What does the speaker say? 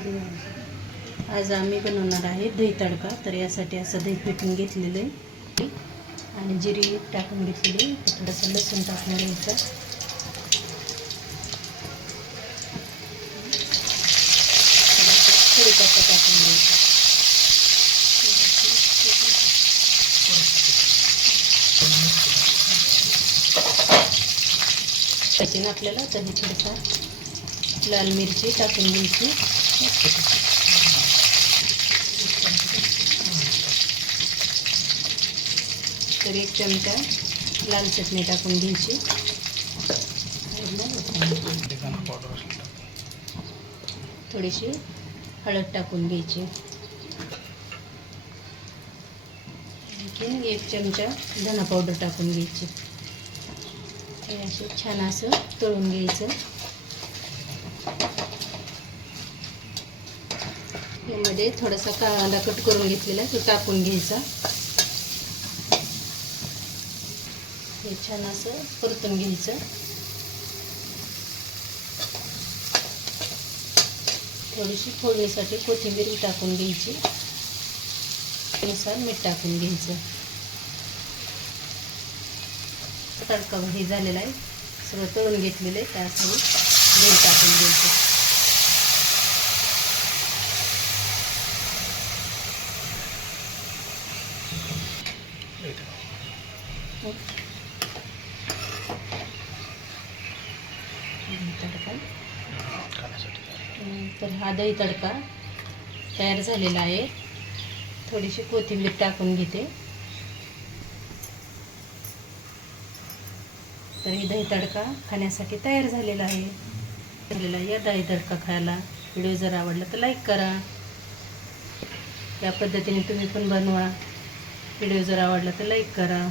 आज आम्ही बनवणार आहे दही तडका. तर यासाठी असं दही पिठून घेतलेलं आहे आणि जिरे टाकून घेतलेली, थोडंसं लसूण टाकून घ्यायचं, कढीपत्ता टाकून घ्यायचा, त्याच्याने आपल्याला दही थोडासा लाल मिरची टाकून घ्यायची, तर 1 चमचा लाल चटणी टाकून घ्यायची, थोडीशी हळद टाकून घ्यायची, 1 चमचा धना पावडर टाकून घ्यायची. हे असे छान असं तळून घ्यायचं. यामध्ये थोडासा कांदा कट करून घेतलेला तो टाकून घ्यायचा. हे छान असं परतून घ्यायचं. थोडीशी फोडणीसाठी कोथिंबीर टाकून घ्यायची, त्यानुसार मीठ टाकून घ्यायचं. तडका हे झालेला आहे, सगळं तळून घेतलेलं आहे, त्यासाठी दही टाकून घ्यायचं. तर हा दही तडका तयार झालेला आहे. थोडीशी कोथिंबीर टाकून घेते. तर ही दही तडका खाण्यासाठी तयार झालेला आहे. या दही तडका खायला. व्हिडिओ जर आवडला तर लाईक करा. या पद्धतीने तुम्ही पण बनवा. व्हिडिओ जर आवडला तर लाईक करा.